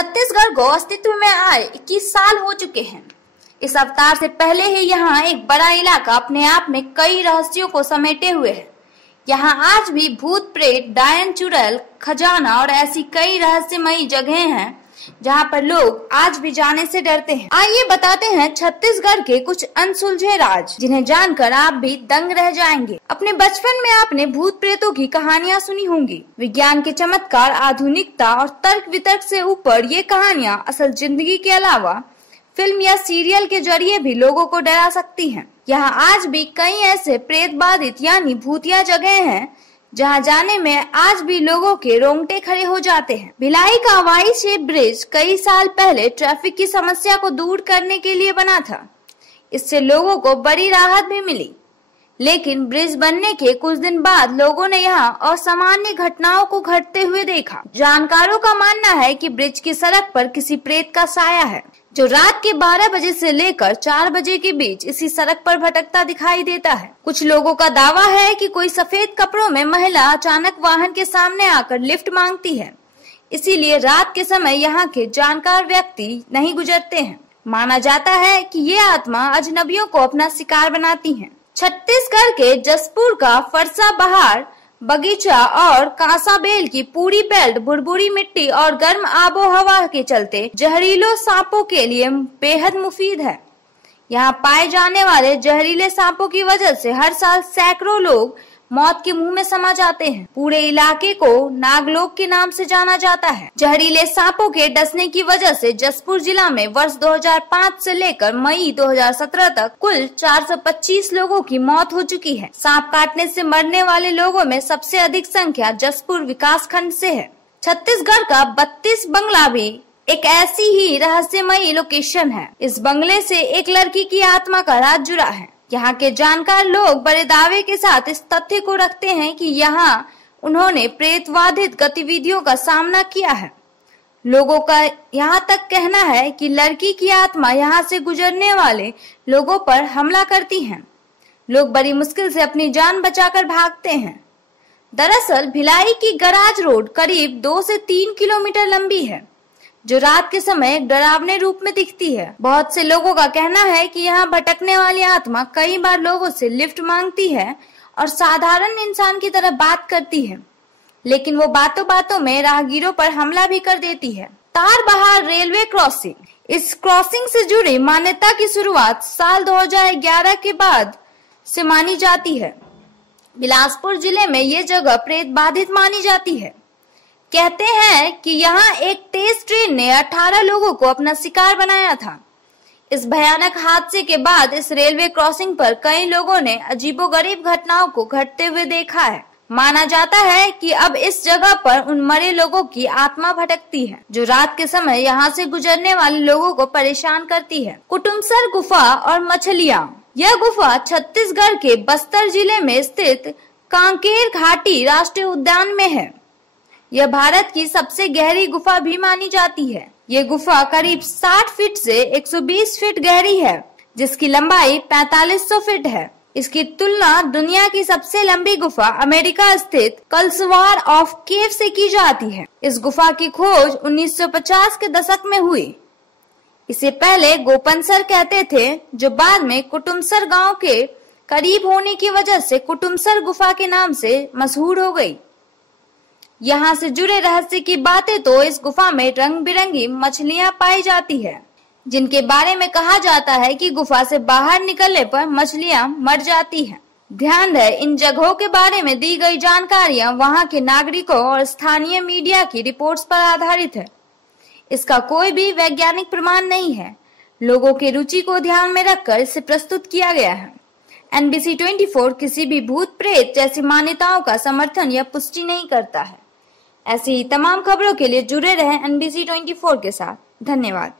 छत्तीसगढ़ को अस्तित्व में आए 21 साल हो चुके हैं। इस अवतार से पहले ही यहाँ एक बड़ा इलाका अपने आप में कई रहस्यों को समेटे हुए है। यहाँ आज भी भूत प्रेत, डायन चुड़ैल, खजाना और ऐसी कई रहस्यमयी जगहें हैं जहाँ पर लोग आज भी जाने से डरते हैं। आइए बताते हैं छत्तीसगढ़ के कुछ अनसुलझे राज, जिन्हें जानकर आप भी दंग रह जाएंगे। अपने बचपन में आपने भूत प्रेतों की कहानियाँ सुनी होंगी। विज्ञान के चमत्कार, आधुनिकता और तर्क वितर्क से ऊपर ये कहानियाँ असल जिंदगी के अलावा फिल्म या सीरियल के जरिए भी लोगों को डरा सकती हैं। यहाँ आज भी कई ऐसे प्रेत बाधित यानी भूतिया जगह हैं जहाँ जाने में आज भी लोगों के रोंगटे खड़े हो जाते हैं। भिलाई का वाई शेप ब्रिज कई साल पहले ट्रैफिक की समस्या को दूर करने के लिए बना था। इससे लोगों को बड़ी राहत भी मिली, लेकिन ब्रिज बनने के कुछ दिन बाद लोगों ने यहाँ असामान्य घटनाओं को घटते हुए देखा। जानकारों का मानना है कि ब्रिज की सड़क पर किसी प्रेत का साया है जो रात के 12 बजे से लेकर 4 बजे के बीच इसी सड़क पर भटकता दिखाई देता है। कुछ लोगों का दावा है कि कोई सफेद कपड़ों में महिला अचानक वाहन के सामने आकर लिफ्ट मांगती है, इसीलिए रात के समय यहाँ के जानकार व्यक्ति नहीं गुजरते हैं। माना जाता है कि ये आत्मा अजनबियों को अपना शिकार बनाती हैं। छत्तीसगढ़ के जसपुर का फरसा बहार बगीचा और कांसाबेल की पूरी बेल्ट भुरभुरी मिट्टी और गर्म आबो हवा के चलते जहरीले सांपों के लिए बेहद मुफीद है। यहाँ पाए जाने वाले जहरीले सांपों की वजह से हर साल सैकड़ों लोग मौत के मुंह में समा जाते हैं। पूरे इलाके को नागलोक के नाम से जाना जाता है। जहरीले सांपों के डसने की वजह से जसपुर जिला में वर्ष 2005 से लेकर मई 2017 तक कुल 425 लोगों की मौत हो चुकी है। सांप काटने से मरने वाले लोगों में सबसे अधिक संख्या जसपुर विकास खंड से है। छत्तीसगढ़ का 32 बंगला भी एक ऐसी ही रहस्यमयी लोकेशन है। इस बंगले से एक लड़की की आत्मा का राज जुड़ा है। यहाँ के जानकार लोग बड़े दावे के साथ इस तथ्य को रखते हैं कि यहाँ उन्होंने प्रेतवाधित गतिविधियों का सामना किया है। लोगों का यहाँ तक कहना है कि लड़की की आत्मा यहाँ से गुजरने वाले लोगों पर हमला करती है। लोग बड़ी मुश्किल से अपनी जान बचाकर भागते हैं। दरअसल भिलाई की गराज रोड करीब 2 से 3 किलोमीटर लंबी है, जो रात के समय एक डरावने रूप में दिखती है। बहुत से लोगों का कहना है कि यहाँ भटकने वाली आत्मा कई बार लोगों से लिफ्ट मांगती है और साधारण इंसान की तरह बात करती है, लेकिन वो बातों बातों में राहगीरों पर हमला भी कर देती है। तारबहार रेलवे क्रॉसिंग, इस क्रॉसिंग से जुड़ी मान्यता की शुरुआत साल 2011 के बाद से मानी जाती है। बिलासपुर जिले में ये जगह प्रेत बाधित मानी जाती है। कहते हैं कि यहाँ एक तेज ट्रेन ने 18 लोगों को अपना शिकार बनाया था। इस भयानक हादसे के बाद इस रेलवे क्रॉसिंग पर कई लोगों ने अजीबोगरीब घटनाओं को घटते हुए देखा है। माना जाता है कि अब इस जगह पर उन मरे लोगों की आत्मा भटकती है, जो रात के समय यहाँ से गुजरने वाले लोगों को परेशान करती है। कुटुमसर गुफा और मछलियाँ, यह गुफा छत्तीसगढ़ के बस्तर जिले में स्थित कांकेर घाटी राष्ट्रीय उद्यान में है। यह भारत की सबसे गहरी गुफा भी मानी जाती है। ये गुफा करीब 60 फीट से 120 फीट गहरी है, जिसकी लंबाई 4500 फीट है। इसकी तुलना दुनिया की सबसे लंबी गुफा अमेरिका स्थित कल्सवार ऑफ केव से की जाती है। इस गुफा की खोज 1950 के दशक में हुई। इसे पहले गोपनसर कहते थे, जो बाद में कुटुमसर गांव के करीब होने की वजह से कुटुमसर गुफा के नाम से मशहूर हो गई। यहाँ से जुड़े रहस्य की बातें तो इस गुफा में रंग बिरंगी मछलियाँ पाई जाती है, जिनके बारे में कहा जाता है कि गुफा से बाहर निकलने पर मछलियाँ मर जाती हैं। ध्यान है, इन जगहों के बारे में दी गई जानकारियाँ वहाँ के नागरिकों और स्थानीय मीडिया की रिपोर्ट्स पर आधारित है। इसका कोई भी वैज्ञानिक प्रमाण नहीं है। लोगों की रुचि को ध्यान में रखकर इसे प्रस्तुत किया गया है। NBC 24 किसी भी भूत प्रेत जैसी मान्यताओं का समर्थन या पुष्टि नहीं करता है। ऐसी ही तमाम खबरों के लिए जुड़े रहें NBC 24 के साथ। धन्यवाद।